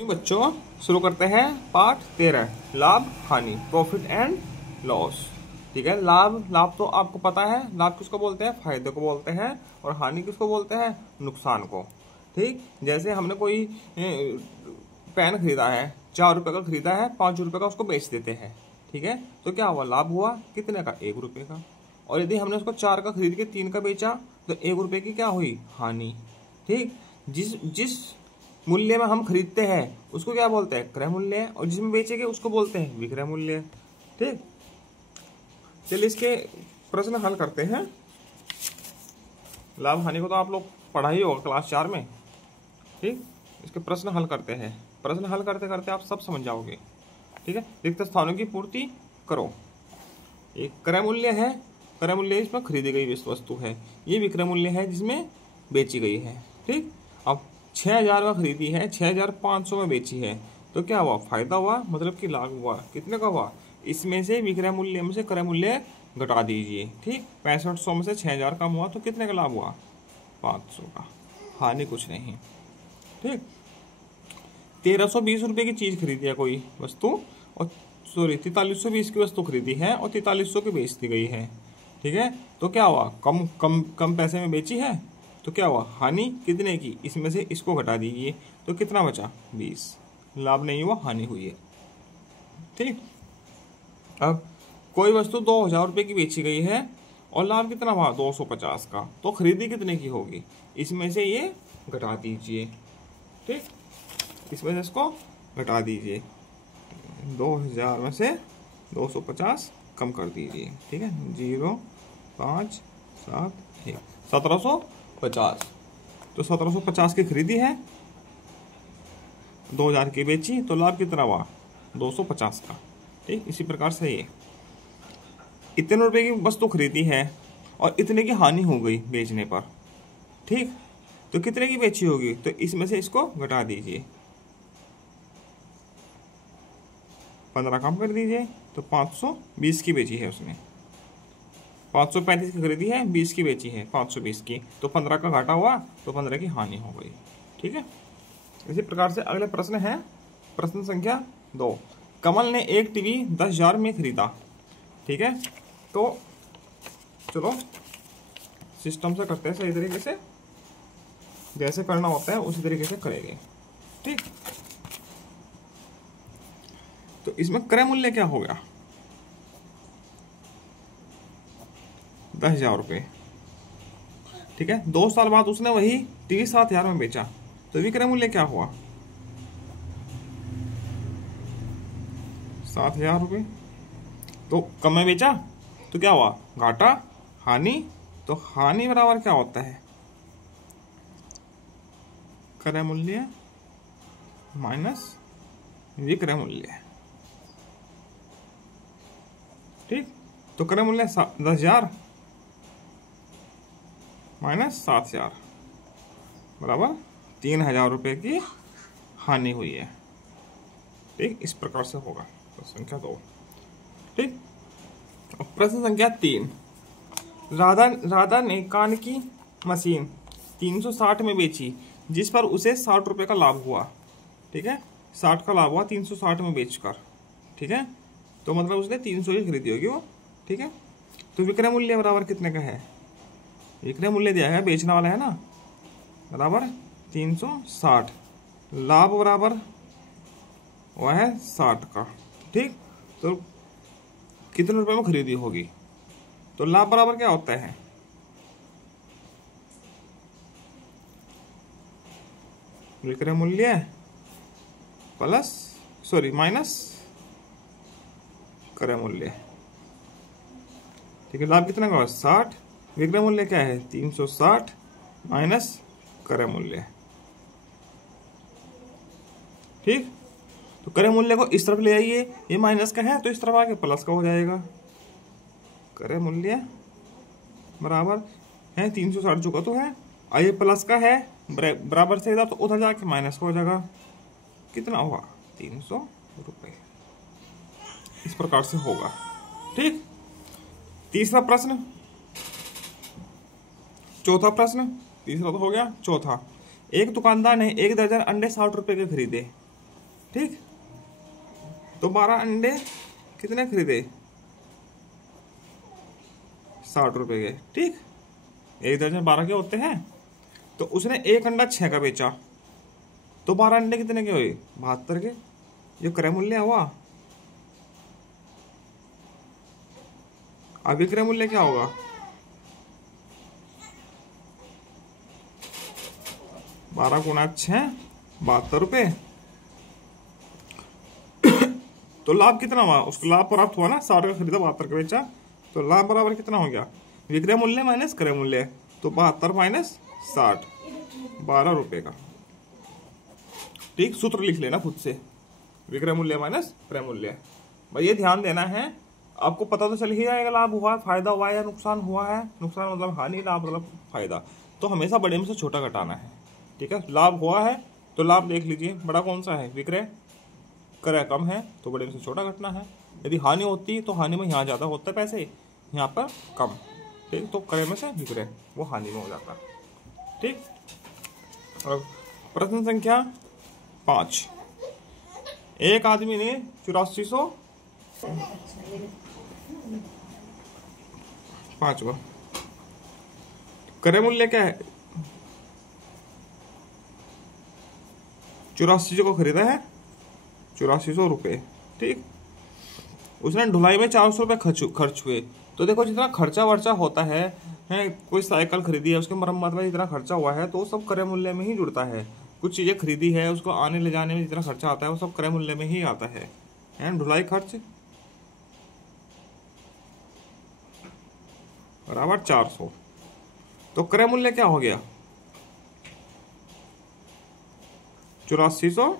बच्चों शुरू करते हैं पाठ 13 लाभ हानि प्रॉफिट एंड लॉस। ठीक है, लाभ तो आपको पता है। लाभ किसको बोलते हैं? फायदे को बोलते हैं। और हानि किसको बोलते हैं? नुकसान को। ठीक, जैसे हमने कोई पेन खरीदा है, 4 रुपए का खरीदा है, 5 रुपए का उसको बेच देते हैं। ठीक है, तो क्या हुआ? लाभ हुआ कितने का? 1 रुपए का। और यदि हमने उसको 4 का खरीद के 3 का बेचा तो 1 रुपए की क्या हुई? हानि। ठीक, जिस मूल्य में हम खरीदते हैं उसको क्या बोलते हैं? क्रय मूल्य। और जिसमें बेचेंगे उसको बोलते हैं विक्रय मूल्य। ठीक, चलिए इसके प्रश्न हल करते हैं। लाभ हानि को तो आप लोग पढ़ा ही होगा क्लास 4 में। ठीक, इसके प्रश्न हल करते हैं। प्रश्न हल करते करते आप सब समझ जाओगे। ठीक है, रिक्त स्थानों की पूर्ति करो। एक क्रय मूल्य है, क्रय मूल्य इसमें खरीदी गई वस्तु है। ये विक्रय मूल्य है जिसमें बेची गई है। ठीक, अब 6000 का खरीदी है, 6500 में बेची है, तो क्या हुआ? फायदा हुआ, मतलब कि लाभ हुआ। कितने का हुआ? इसमें से विक्रय मूल्य में से क्रय मूल्य घटा दीजिए। ठीक, 6500 में से 6000 कम हुआ तो कितने का लाभ हुआ? 500 का। हानि कुछ नहीं। ठीक, 1320 रुपए की चीज खरीदी है कोई वस्तु, और 4320 की वस्तु खरीदी है और 4300 की बेच दी गई है। ठीक है, तो क्या हुआ? कम कम कम पैसे में बेची है, तो क्या हुआ? हानि कितने की? इसमें से इसको घटा दीजिए तो कितना बचा? 20। लाभ नहीं हुआ, हानि हुई है। ठीक, अब कोई वस्तु 2000 रुपए की बेची गई है और लाभ कितना हुआ? 250 का, तो खरीदी कितने की होगी? इसमें से ये घटा दीजिए। ठीक, इसमें से इसको घटा दीजिए। 2000 में से 250 कम कर दीजिए। ठीक है, 0 5 7 1 1750। तो 1750 की खरीदी है, 2000 की बेची, तो लाभ कितना हुआ? 250 का। ठीक, इसी प्रकार से ये इतने रुपए की वस्तु खरीदी है और इतने की हानि हो गई बेचने पर। ठीक, तो कितने की बेची होगी? तो इसमें से इसको घटा दीजिए, 15 कम कर दीजिए, तो 520 की बेची है उसने। 535 की खरीदी है, 20 की बेची है, 520 की, तो 15 का घाटा हुआ, तो 15 की हानि हो गई। ठीक है, इसी प्रकार से अगले प्रश्न है प्रश्न संख्या 2। कमल ने एक टीवी 10,000 में खरीदा। ठीक है, तो चलो सिस्टम से करते हैं सही तरीके से, जैसे करना होता है उसी तरीके से करेंगे। ठीक, तो इसमें क्रय मूल्य क्या हो गया? 10,000 रुपये। ठीक है, 2 साल बाद उसने वही टीवी 7,000 में बेचा, तो विक्रय मूल्य क्या हुआ? 7,000 रुपये। तो कम में बेचा तो क्या हुआ? घाटा। हानि, तो हानि बराबर क्या होता है? क्रय मूल्य माइनस विक्रय मूल्य। ठीक, तो क्रय मूल्य 10,000 माइनस 7,000 बराबर 3,000 रुपये की हानि हुई है। ठीक, इस प्रकार से होगा प्रश्न संख्या 2। ठीक, प्रश्न संख्या 3। राधा ने कान की मशीन 360 में बेची, जिस पर उसे 60 रुपये का लाभ हुआ। ठीक है, 60 का लाभ हुआ 360 में बेचकर। ठीक है, तो मतलब उसने 300 की खरीदी होगी वो। ठीक है, तो विक्रय मूल्य बराबर कितने का है? विक्रय मूल्य दिया है, बेचने वाला है ना, बराबर 360। लाभ बराबर वह है 60 का। ठीक, तो कितने रुपए में खरीदी होगी? तो लाभ बराबर क्या होता है? विक्रय मूल्य माइनस क्रय मूल्य। ठीक है, लाभ कितना का? 60। विक्रय मूल्य क्या है? 360 माइनस क्रय मूल्य। ठीक, तो क्रय मूल्य को इस तरफ ले आइए, ये माइनस का है तो इस तरफ आके प्लस का हो जाएगा। क्रय मूल्य बराबर है 360 जो का तो है, और ये प्लस का है, बराबर से इधर तो उधर जाके माइनस का हो जाएगा। कितना होगा? 300 रुपये। इस प्रकार से होगा। ठीक, तीसरा प्रश्न, चौथा प्रश्न, तीसरा तो हो गया, चौथा। एक दुकानदार ने 1 दर्जन अंडे 60 रुपए के खरीदे। ठीक। तो 12 अंडे कितने खरीदे? 60 रुपए के। ठीक, एक दर्जन 12 के होते हैं। तो उसने एक अंडा 6 का बेचा, तो 12 अंडे कितने के हुए? 72 के। ये क्रय मूल्य हुआ। अब विक्रय मूल्य क्या होगा? बारह गुणा 6, 72 रुपए। तो लाभ कितना हुआ? उसको लाभ प्राप्त हुआ ना, 60 का खरीदा 72 का बेचा, तो लाभ बराबर कितना हो गया? विक्रय मूल्य माइनस क्रय मूल्य, तो 72 माइनस 60, 12 रुपए का। ठीक, सूत्र लिख लेना खुद से, विक्रय मूल्य माइनस क्रय मूल्य। भाई ये ध्यान देना है, आपको पता तो चल ही जाएगा लाभ हुआ, फायदा हुआ या नुकसान हुआ है। नुकसान मतलब हानि, लाभ मतलब फायदा। तो हमेशा बड़े में से छोटा घटाना है। ठीक है, लाभ हुआ है तो लाभ देख लीजिए, बड़ा कौन सा है? विक्रय। क्रय कम है तो बड़े में से छोटा घटना है। यदि हानि होती है तो हानि में यहाँ ज्यादा होता है पैसे, यहाँ पर कम। ठीक, तो क्रय में से विक्रय वो हानि में हो जाता है। ठीक, और प्रश्न संख्या 5। एक आदमी ने 8400 5वां क्रय मूल्य क्या है? 8400 को खरीदा है, 8400 रुपए। ठीक, उसने ढुलाई में 400 रुपए खर्च हुए। तो देखो जितना खर्चा वर्चा होता है, कोई साइकिल खरीदी है उसके मरम्मत में जितना खर्चा हुआ है तो वो सब क्रय मूल्य में ही जुड़ता है। कुछ चीजें खरीदी है उसको आने ले जाने में जितना खर्चा आता है वो सब क्रय मूल्य में ही आता है। ढुलाई खर्च बराबर 400। तो क्रय मूल्य क्या हो गया? 8400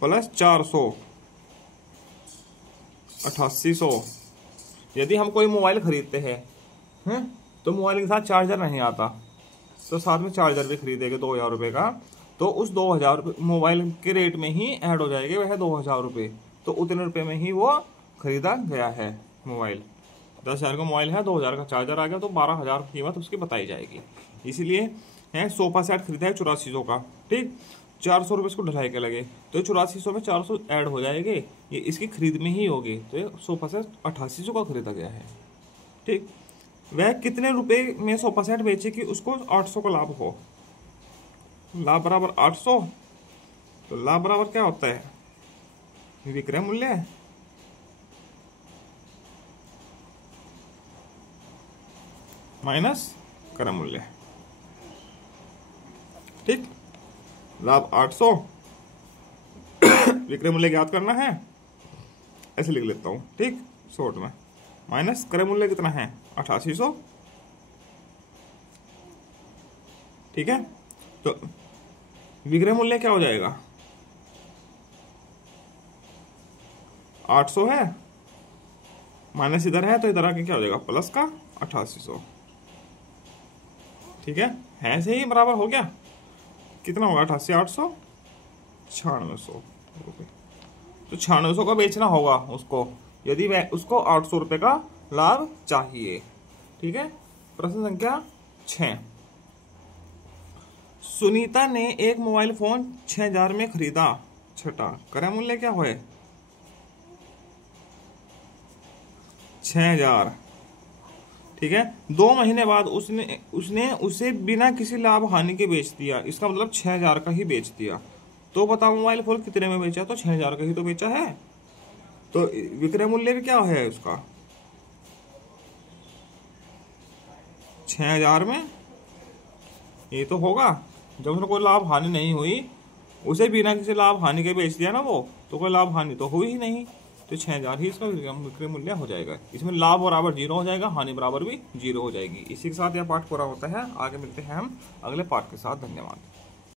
प्लस 400, 8800। यदि हम कोई मोबाइल खरीदते हैं तो मोबाइल के साथ चार्जर नहीं आता, तो साथ में चार्जर भी खरीदेंगे 2000 रुपये का, तो उस 2000 मोबाइल के रेट में ही ऐड हो जाएगा वह 2000 रुपये। तो उतने रुपये में ही वो खरीदा गया है मोबाइल। 10,000 का मोबाइल है, 2000 का चार्जर आ गया, तो 12,000 कीमत उसकी बताई जाएगी। इसीलिए सोफा सेट खरीदा है 8400 का। ठीक, 400 रुपये इसको ढलाई के लगे, तो 8400 में 400 ऐड हो जाएंगे, ये इसकी खरीद में ही होगी। तो ये सोफा सेट 8800 का खरीदा गया है। ठीक, वह कितने रुपए में सोफा सेट बेचे कि उसको 800 का लाभ हो? लाभ बराबर 800। तो लाभ बराबर क्या होता है? विक्रय मूल्य माइनस क्रय मूल्य। ठीक, लाभ 800, विक्रय मूल्य ज्ञात करना है, ऐसे लिख लेता हूं। ठीक, शॉर्ट में, माइनस क्रय मूल्य कितना है? 8800। ठीक है, तो विक्रय मूल्य क्या हो जाएगा? 800 है, माइनस इधर है तो इधर आके क्या हो जाएगा? प्लस का 8800। ठीक है, ऐसे ही बराबर हो गया। कितना होगा? 88 800, 9600 रुपये। तो 9600 का बेचना होगा उसको, यदि वह उसको 800 रुपये का लाभ चाहिए। ठीक है, प्रश्न संख्या 6। सुनीता ने एक मोबाइल फोन 6000 में खरीदा। छठा क्रय मूल्य क्या हुआ? 6000। ठीक है, 2 महीने बाद उसने उसे बिना किसी लाभ हानि के बेच दिया। इसका मतलब 6000 का ही बेच दिया। तो बताओ मोबाइल फोन कितने में बेचा? तो 6000 का ही तो बेचा है। तो विक्रय मूल्य भी क्या है उसका? 6000 में ये तो होगा। जब उसने कोई लाभ हानि नहीं हुई, उसे बिना किसी लाभ हानि के बेच दिया ना वो, तो कोई लाभ हानि तो हुई ही नहीं। तो 6000 ही इसका विक्रय मूल्य हो जाएगा। इसमें लाभ बराबर 0 हो जाएगा, हानि बराबर भी 0 हो जाएगी। इसी के साथ यह पाठ पूरा होता है। आगे मिलते हैं हम अगले पाठ के साथ। धन्यवाद।